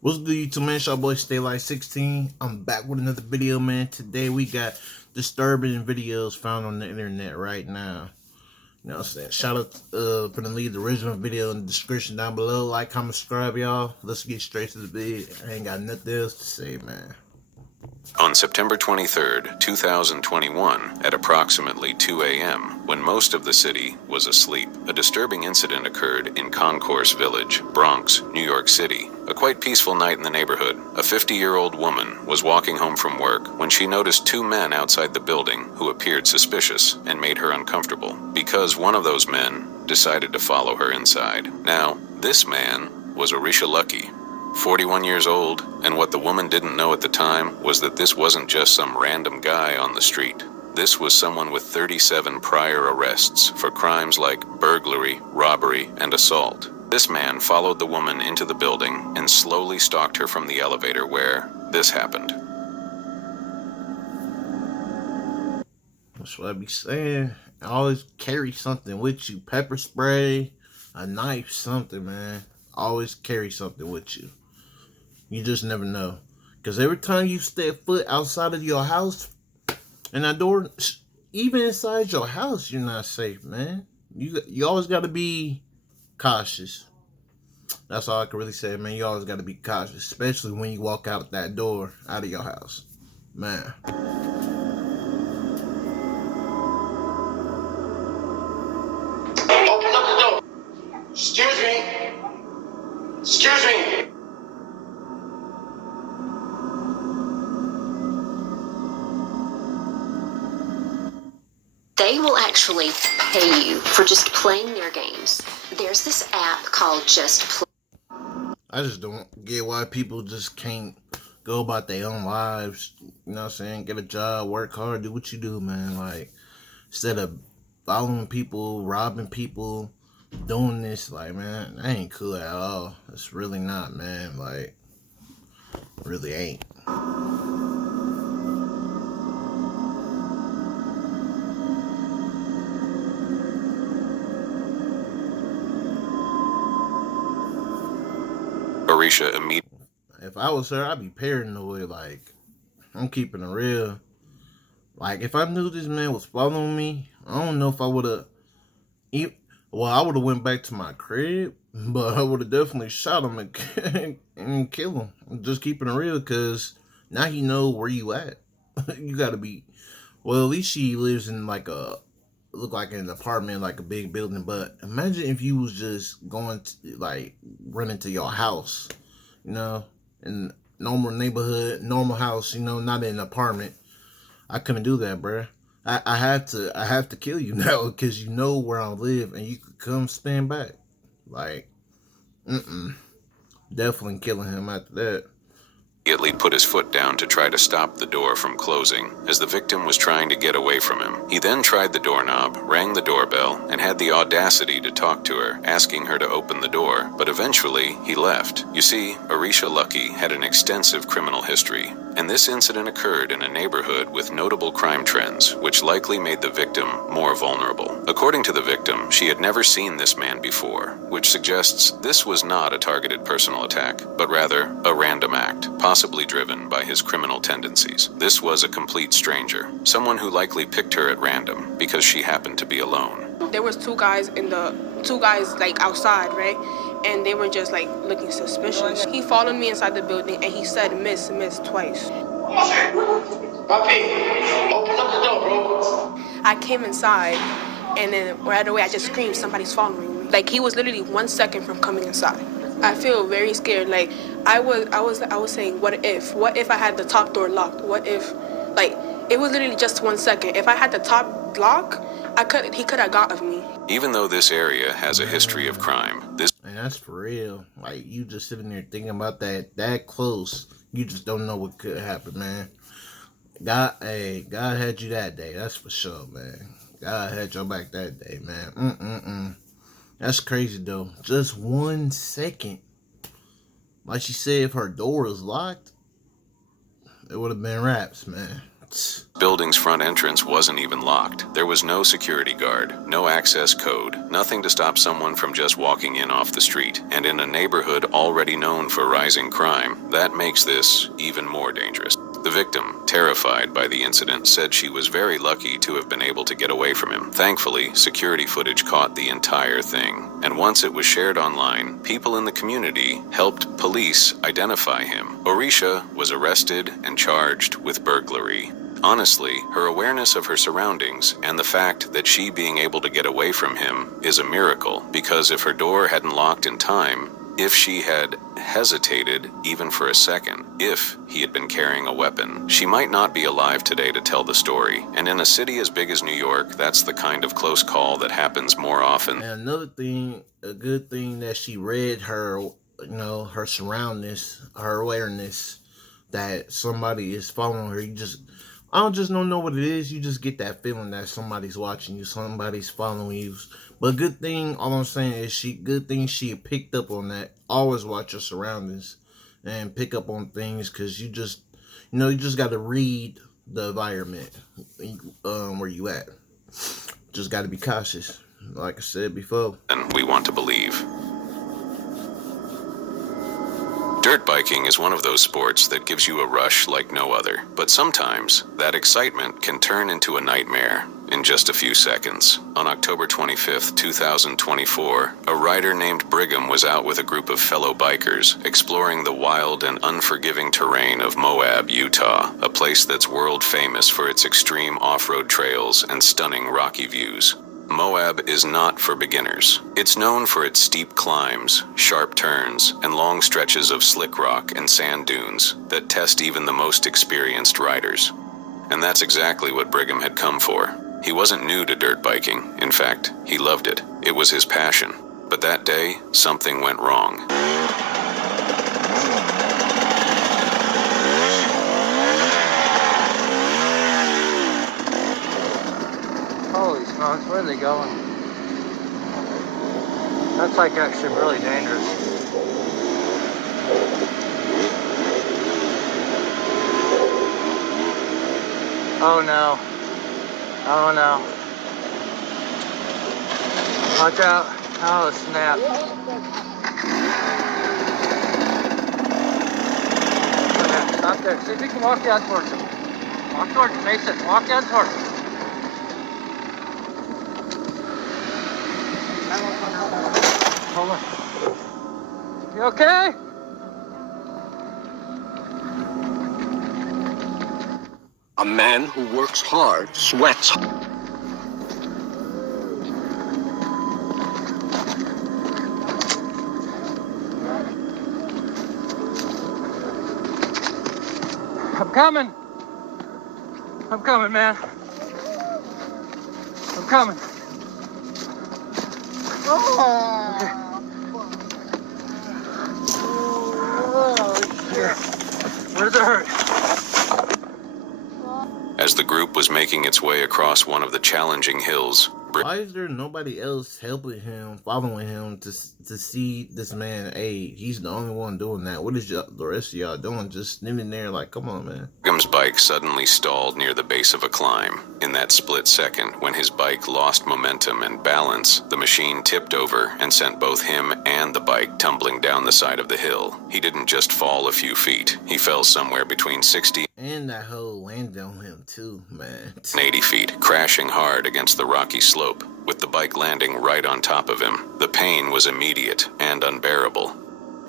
What's good, YouTube, man? It's your boy Stay Like 16. I'm back with another video, man. Today we got disturbing videos found on the internet right now. You know what I'm saying? Shout out for the leave the original video in the description down below. Like, comment, subscribe, y'all. Let's get straight to the video. I ain't got nothing else to say, man. On September 23rd, 2021, at approximately 2 a.m., when most of the city was asleep, a disturbing incident occurred in Concourse Village, Bronx, New York City. A quite peaceful night in the neighborhood. A 50-year-old woman was walking home from work when she noticed two men outside the building who appeared suspicious and made her uncomfortable, because one of those men decided to follow her inside. Now, this man was Orisha Lucky, 41 years old, and what the woman didn't know at the time was that this wasn't just some random guy on the street. This was someone with 37 prior arrests for crimes like burglary, robbery, and assault. This man followed the woman into the building and slowly stalked her from the elevator where this happened. That's what I be saying. Always carry something with you. Pepper spray, a knife, something, man. Always carry something with you. You just never know. Because every time you step foot outside of your house, and that door, even inside your house, you're not safe, man. You always got to be cautious. That's all I can really say, man. You always got to be cautious, especially when you walk out that door out of your house, man. Open up the door. Excuse me. Excuse me. They will actually pay you for just playing their games. There's this app called Just Play. I just don't get why people just can't go about their own lives. You know what I'm saying? Get a job, work hard, do what you do, man. Like, instead of following people, robbing people, doing this, like, man, that ain't cool at all. It's really not, man. Like, really ain't. Orisha immediately. If I was her, I'd be paranoid. Like, I'm keeping it real. Like, if I knew this man was following me, I don't know if I would have. Well, I would have went back to my crib, but I would have definitely shot him and kill him. I'm just keeping it real, because now he know where you at. You gotta be. Well, at least she lives in like look like an apartment, like a big building. But imagine if you was just going to, like, running to your house, you know, in normal neighborhood, normal house, you know, not in an apartment. I couldn't do that, bruh. I have to kill you now, because you know where I live and you could come stand back. Like, definitely killing him after that. Immediately put his foot down to try to stop the door from closing as the victim was trying to get away from him. He then tried the doorknob, rang the doorbell, and had the audacity to talk to her, asking her to open the door, but eventually he left. You see, Orisha Lucky had an extensive criminal history, and this incident occurred in a neighborhood with notable crime trends, which likely made the victim more vulnerable. According to the victim, she had never seen this man before, which suggests this was not a targeted personal attack, but rather a random act, possibly driven by his criminal tendencies. This was a complete stranger, someone who likely picked her at random because she happened to be alone. There was two guys like outside, right? And they were just like looking suspicious. He followed me inside the building and he said miss twice. Papi, open up the door, bro. I came inside and then right away I just screamed, somebody's following me. Like, he was literally 1 second from coming inside. I feel very scared. Like, I was saying, what if I had the top door locked? What if, like, it was literally just 1 second. If I had the top lock, he could have got of me. Even though this area has a history of crime, this And that's for real. Like, you just sitting there thinking about that close. You just don't know what could happen, man. God had you that day. That's for sure, man. God had your back that day, man. That's crazy, though. Just 1 second. Like she said, if her door was locked, it would have been wraps, man. Building's front entrance wasn't even locked. There was no security guard, no access code, nothing to stop someone from just walking in off the street. And in a neighborhood already known for rising crime, that makes this even more dangerous. The victim, terrified by the incident, said she was very lucky to have been able to get away from him. Thankfully, security footage caught the entire thing. And once it was shared online, people in the community helped police identify him. Orisha was arrested and charged with burglary. Honestly, her awareness of her surroundings and the fact that she being able to get away from him is a miracle, because if her door hadn't locked in time, if she had hesitated even for a second, if he had been carrying a weapon, she might not be alive today to tell the story. And in a city as big as New York, that's the kind of close call that happens more often. And another thing, a good thing that she read her, her surroundings, her awareness that somebody is following her. I don't know what it is. You just get that feeling that somebody's watching you, somebody's following you. But good thing, all I'm saying is she picked up on that. Always watch your surroundings and pick up on things, because you just got to read the environment where you at. Just got to be cautious, like I said before. And we want to believe. Dirt biking is one of those sports that gives you a rush like no other, but sometimes that excitement can turn into a nightmare in just a few seconds. On October 25th, 2024, a rider named Brigham was out with a group of fellow bikers exploring the wild and unforgiving terrain of Moab, Utah, a place that's world famous for its extreme off-road trails and stunning rocky views. Moab is not for beginners. It's known for its steep climbs, sharp turns, and long stretches of slick rock and sand dunes that test even the most experienced riders. And that's exactly what Brigham had come for. He wasn't new to dirt biking. In fact, he loved it. It was his passion. But that day, something went wrong. Holy smokes, where are they going? That's like actually really dangerous. Oh no. Oh no. Watch out. Oh snap. Okay, stop there. See if you can walk down towards him. Walk towards him, Mason. Walk down towards him. Hold on. You okay? A man who works hard sweats. I'm coming. I'm coming, man. I'm coming. Okay. Oh, shit. Where does it hurt? As the group was making its way across one of the challenging hills, Why is there nobody else helping him, following him to see this man? Hey, he's the only one doing that. What is the rest of y'all doing? Just standing there like, come on, man. Brigham's bike suddenly stalled near the base of a climb. In that split second, when his bike lost momentum and balance, the machine tipped over and sent both him and the bike tumbling down the side of the hill. He didn't just fall a few feet. He fell somewhere between 60 And that hoe landed on him too, man. and 80 feet, crashing hard against the rocky slope, with the bike landing right on top of him. The pain was immediate and unbearable.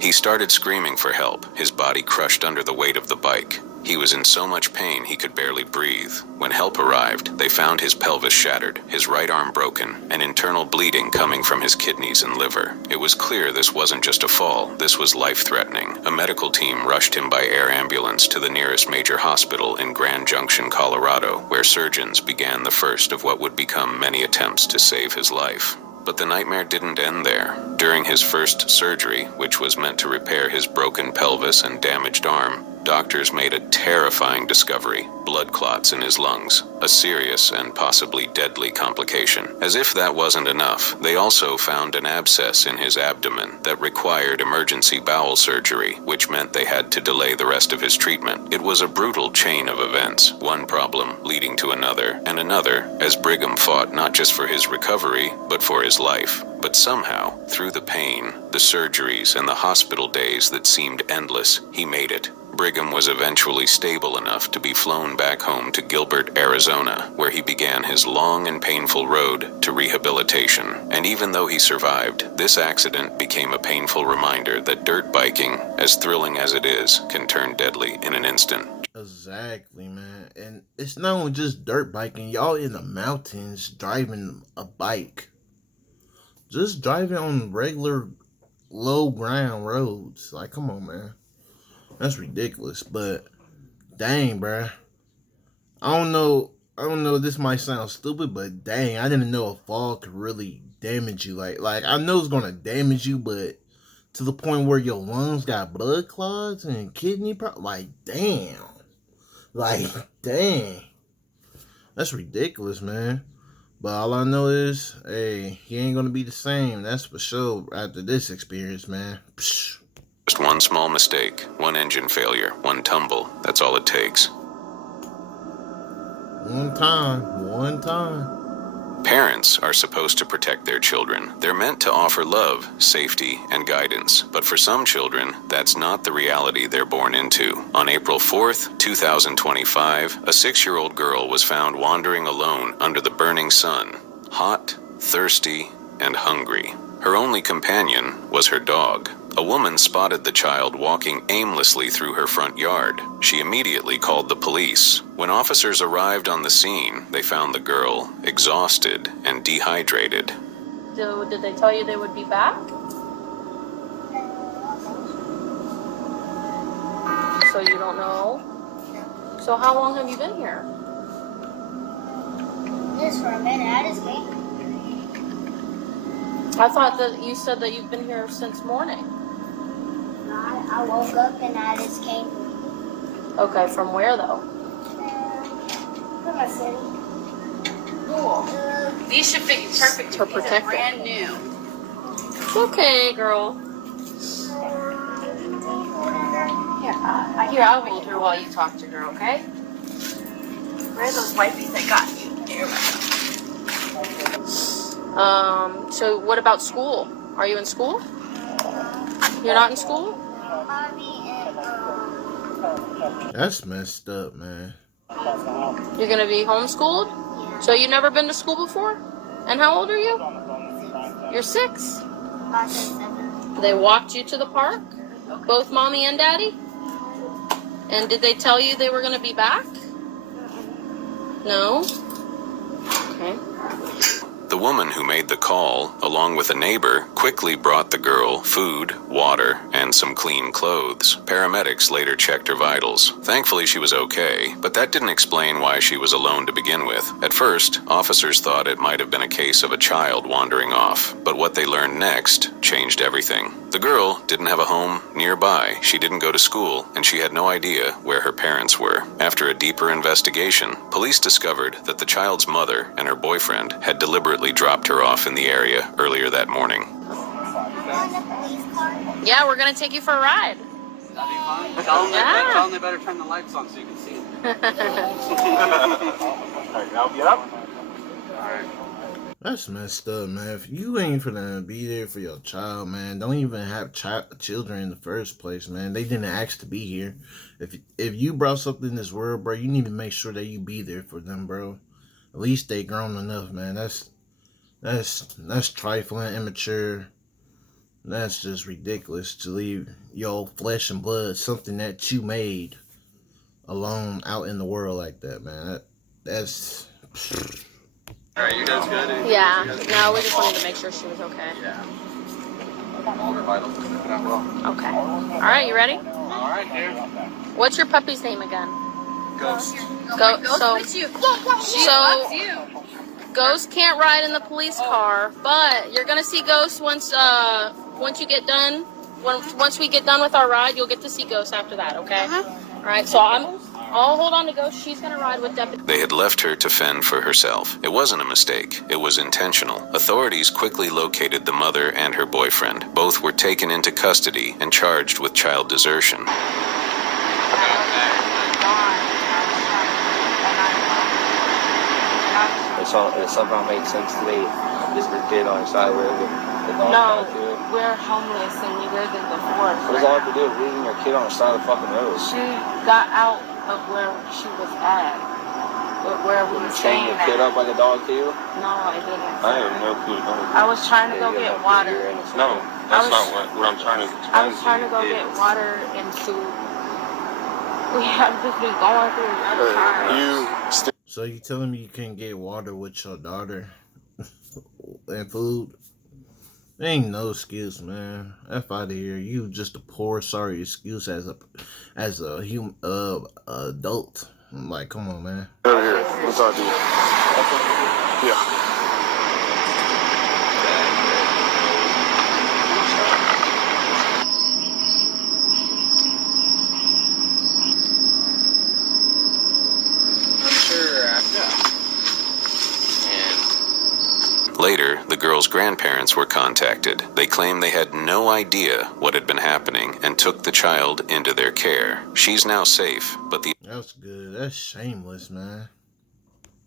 He started screaming for help, his body crushed under the weight of the bike. He was in so much pain he could barely breathe. When help arrived, they found his pelvis shattered, his right arm broken, and internal bleeding coming from his kidneys and liver. It was clear this wasn't just a fall, this was life-threatening. A medical team rushed him by air ambulance to the nearest major hospital in Grand Junction, Colorado, where surgeons began the first of what would become many attempts to save his life. But the nightmare didn't end there. During his first surgery, which was meant to repair his broken pelvis and damaged arm, doctors made a terrifying discovery: blood clots in his lungs, a serious and possibly deadly complication. As if that wasn't enough, they also found an abscess in his abdomen that required emergency bowel surgery, which meant they had to delay the rest of his treatment. It was a brutal chain of events, one problem leading to another and another, as Brigham fought not just for his recovery, but for his life. But somehow, through the pain, the surgeries, and the hospital days that seemed endless, he made it. Brigham was eventually stable enough to be flown back home to Gilbert, Arizona, where he began his long and painful road to rehabilitation. And even though he survived, this accident became a painful reminder that dirt biking, as thrilling as it is, can turn deadly in an instant. Exactly, man. And it's not only just dirt biking. Y'all in the mountains driving a bike. Just driving on regular low ground roads. Like, come on, man. That's ridiculous. But dang, bruh. I don't know. This might sound stupid, but dang, I didn't know a fall could really damage you. Like I know it's gonna damage you, but to the point where your lungs got blood clots and kidney problems. Like, damn. Like, dang. That's ridiculous, man. But all I know is, hey, he ain't gonna be the same. That's for sure after this experience, man. Psh. Just one small mistake, one engine failure, one tumble. That's all it takes. One time. Parents are supposed to protect their children. They're meant to offer love, safety, and guidance. But for some children, that's not the reality they're born into. On April 4th, 2025, a 6-year-old girl was found wandering alone under the burning sun, hot, thirsty, and hungry. Her only companion was her dog. A woman spotted the child walking aimlessly through her front yard. She immediately called the police. When officers arrived on the scene, they found the girl exhausted and dehydrated. So, did they tell you they would be back? So you don't know? So how long have you been here? Just for a minute, I just came. I thought that you said that you've been here since morning. I woke up and I just came. Okay, from where though? From my city. Cool. These should fit you perfect. For protecting. Brand new. It's okay, girl. Here, I'll hold her while you talk to her, okay? Where are those wipes I got you? Here we go. So what about school? Are you in school? You're not in school? That's messed up, man. You're gonna be homeschooled? Yeah. So you've never been to school before? And how old are you? You're 6. I said 7. They walked you to the park? Both mommy and daddy? And did they tell you they were gonna be back? No? Okay. The woman who made the call, along with a neighbor, quickly brought the girl food, water, and some clean clothes. Paramedics later checked her vitals. Thankfully, she was okay, but that didn't explain why she was alone to begin with. At first, officers thought it might have been a case of a child wandering off, but what they learned next changed everything. The girl didn't have a home nearby, she didn't go to school, and she had no idea where her parents were. After a deeper investigation, police discovered that the child's mother and her boyfriend had deliberately dropped her off in the area earlier that morning. Yeah, we're gonna take you for a ride. That'd be fine. Tell them they better turn the lights on so you can see them. Alright, now get up. Alright. That's messed up, man. If you ain't finna be there for your child, man, don't even have children in the first place, man. They didn't ask to be here. If you brought something in this world, bro, you need to make sure that you be there for them, bro. At least they grown enough, man. That's trifling, immature. That's just ridiculous to leave your flesh and blood, something that you made, alone out in the world like that, man. That's. Alright, you guys good? Yeah. No, we just wanted to make sure she was okay. Yeah. All her vitals are looking up well. Okay. All right, you ready? Alright, here. What's your puppy's name again? Ghost. Ghost can't ride in the police car, but you're gonna see Ghost once you get done. Once we get done with our ride, you'll get to see Ghost after that. Okay. Alright, so I'll hold on to go. She's gonna ride with Deputy. They had left her to fend for herself. It wasn't a mistake. It was intentional. Authorities quickly located the mother and her boyfriend. Both were taken into custody and charged with child desertion. It somehow made sense to me. Just the kid on the side where the dog No, got killed. we're homeless and we lived in the forest. What does that have to do with leaving your kid on the side of the fucking road? She got out of where she was at, where we were Chain staying your kid at. up like a dog killed? No, I didn't. I have no clue. I was trying to go get water. No, that's not what I'm trying to I was trying to go get water and food. We have just been going through a rough time. So you telling me you can't get water with your daughter and food? There ain't no excuse, man. F out of here. You just a poor, sorry excuse as a human adult. I'm like, come on, man. Over here. What's our deal? Yeah. Later, the girl's grandparents were contacted. They claimed they had no idea what had been happening and took the child into their care. She's now safe, but the That's good. That's shameless, man.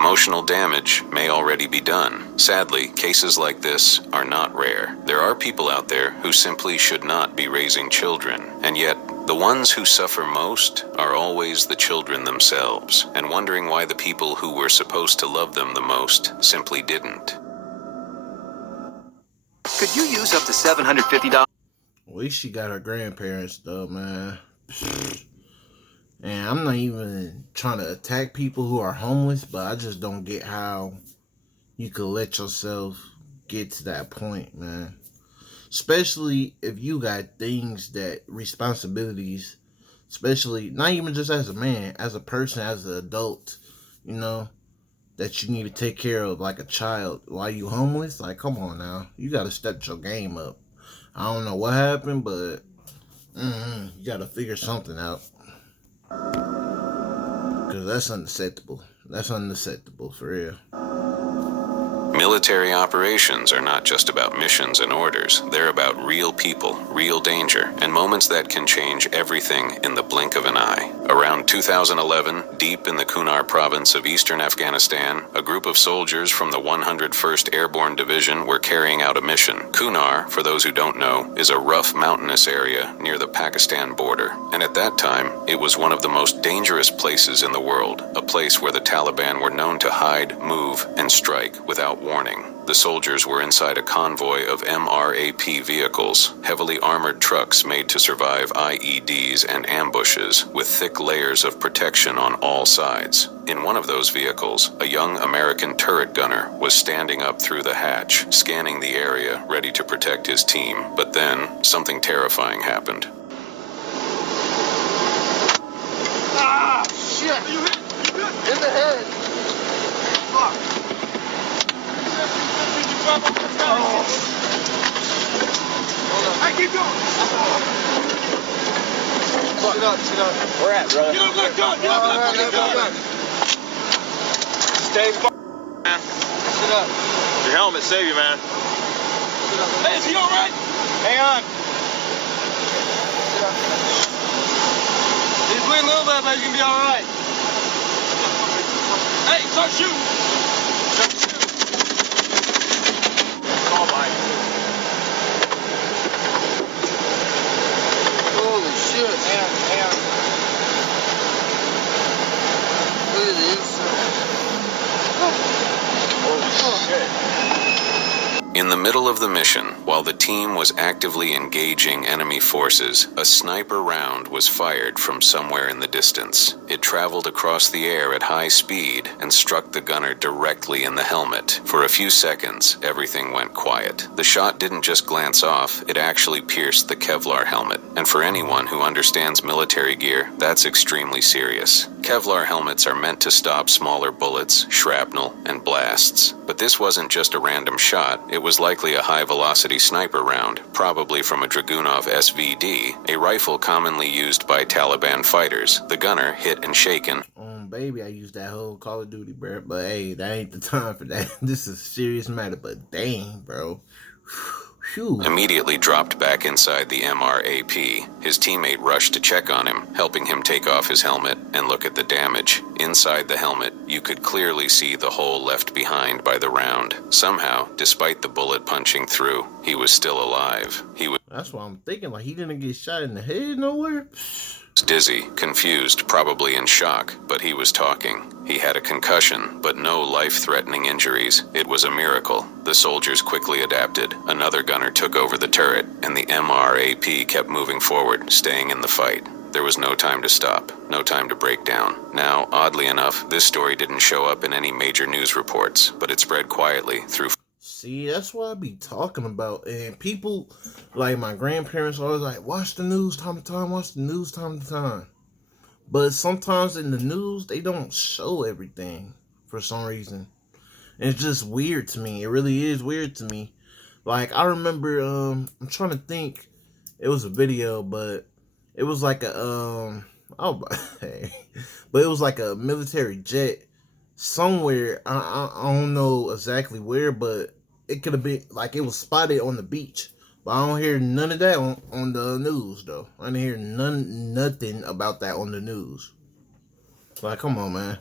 emotional damage may already be done. Sadly, cases like this are not rare. There are people out there who simply should not be raising children, and yet the ones who suffer most are always the children themselves, and wondering why the people who were supposed to love them the most simply didn't. Could you use up to $750? At least she got her grandparents, though, man. And I'm not even trying to attack people who are homeless, but I just don't get how you could let yourself get to that point, man. Especially if you got things responsibilities, especially not even just as a man, as a person, as an adult, you know, that you need to take care of like a child while you homeless. Like, come on now. You got to step your game up. I don't know what happened, but you got to figure something out. Because that's unacceptable. That's unacceptable, for real. Military operations are not just about missions and orders. They're about real people, real danger, and moments that can change everything in the blink of an eye. Around 2011, deep in the Kunar province of eastern Afghanistan, a group of soldiers from the 101st Airborne Division were carrying out a mission. Kunar, for those who don't know, is a rough mountainous area near the Pakistan border. And at that time, it was one of the most dangerous places in the world, a place where the Taliban were known to hide, move, and strike without warning. The soldiers were inside a convoy of MRAP vehicles, heavily armored trucks made to survive IEDs and ambushes, with thick layers of protection on all sides. In one of those vehicles, a young American turret gunner was standing up through the hatch, scanning the area, ready to protect his team. But then, something terrifying happened. Ah, shit! You hit! In the head! Fuck! Hey, keep going! Sit up, sit up. Where at, brother? Get up, look, go! Get up, look, get up! Stay man. Sit up. Your helmet save you, man. Sit up. Hey, is he alright? Hang on. Sit up. He's bleeding a little bit, but he's gonna be alright. Hey, start shooting! Start shooting. Oh my. Holy shit, man. Look at the inside. Holy shit. In the middle of the mission, while the team was actively engaging enemy forces, a sniper round was fired from somewhere in the distance. It traveled across the air at high speed and struck the gunner directly in the helmet. For a few seconds, everything went quiet. The shot didn't just glance off, it actually pierced the Kevlar helmet. And for anyone who understands military gear, that's extremely serious. Kevlar helmets are meant to stop smaller bullets, shrapnel, and blasts. But this wasn't just a random shot, it was was likely a high-velocity sniper round, probably from a Dragunov SVD, a rifle commonly used by Taliban fighters. The gunner, hit and shaken, baby, I used that whole Call of Duty, bro. But hey, that ain't the time for that. This is a serious matter. But dang, bro. Whew. Immediately dropped back inside the MRAP. His teammate rushed to check on him, helping him take off his helmet and look at the damage. Inside the helmet, you could clearly see the hole left behind by the round. Somehow, despite the bullet punching through, he was still alive. That's what I'm thinking. Like, he didn't get shot in the head nowhere. Dizzy, confused, probably in shock, but he was talking. He had a concussion, but no life-threatening injuries. It was a miracle. The soldiers quickly adapted. Another gunner took over the turret, and the MRAP kept moving forward, staying in the fight. There was no time to stop, no time to break down. Now, oddly enough, this story didn't show up in any major news reports, but it spread quietly through... See, that's what I be talking about. And people, like my grandparents, always like, watch the news time to time, watch the news time to time. But sometimes in the news, they don't show everything for some reason. And it's just weird to me. It really is weird to me. Like, I remember, I'm trying to think, it was a video, but it was like a, but it was like a military jet somewhere. I don't know exactly where, but it could have been, like, it was spotted on the beach. But I don't hear none of that on the news, though. I didn't hear nothing about that on the news. Like, come on, man.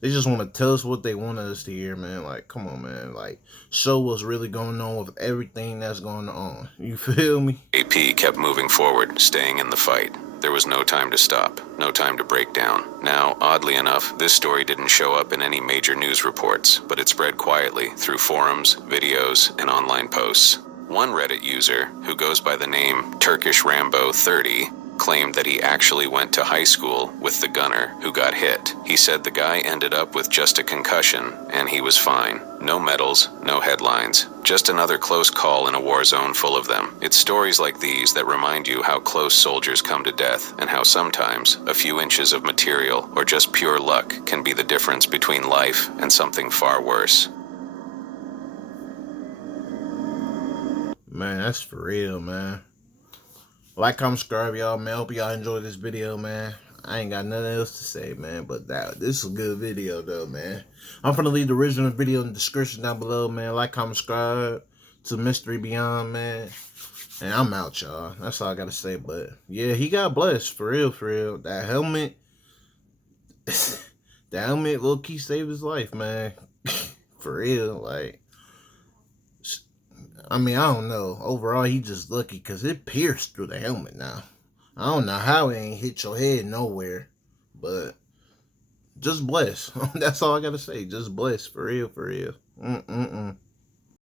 They just want to tell us what they want us to hear, man. Like, come on, man. Like, show what's really going on with everything that's going on. You feel me? AP kept moving forward, staying in the fight. There was no time to stop, no time to break down. Now, oddly enough, this story didn't show up in any major news reports, but it spread quietly through forums, videos, and online posts. One Reddit user, who goes by the name Turkish Rambo 30, claimed that he actually went to high school with the gunner who got hit. He said the guy ended up with just a concussion, and he was fine. No medals, no headlines, just another close call in a war zone full of them. It's stories like these that remind you how close soldiers come to death, and how sometimes a few inches of material or just pure luck can be the difference between life and something far worse. Man, that's for real, man. Like, comment, subscribe, y'all, man. Hope y'all enjoyed this video, man. I ain't got nothing else to say, man, but this is a good video, though, man. I'm gonna leave the original video in the description down below, man. Like, comment, subscribe to Mystery Beyond, man. And I'm out, y'all. That's all I gotta say, but yeah, he got blessed, for real, for real. That helmet, low-key saved his life, man. For real, like, I mean, I don't know. Overall, he just lucky because it pierced through the helmet now. I don't know how it ain't hit your head nowhere. But just bless. That's all I got to say. Just bless. For real, for real.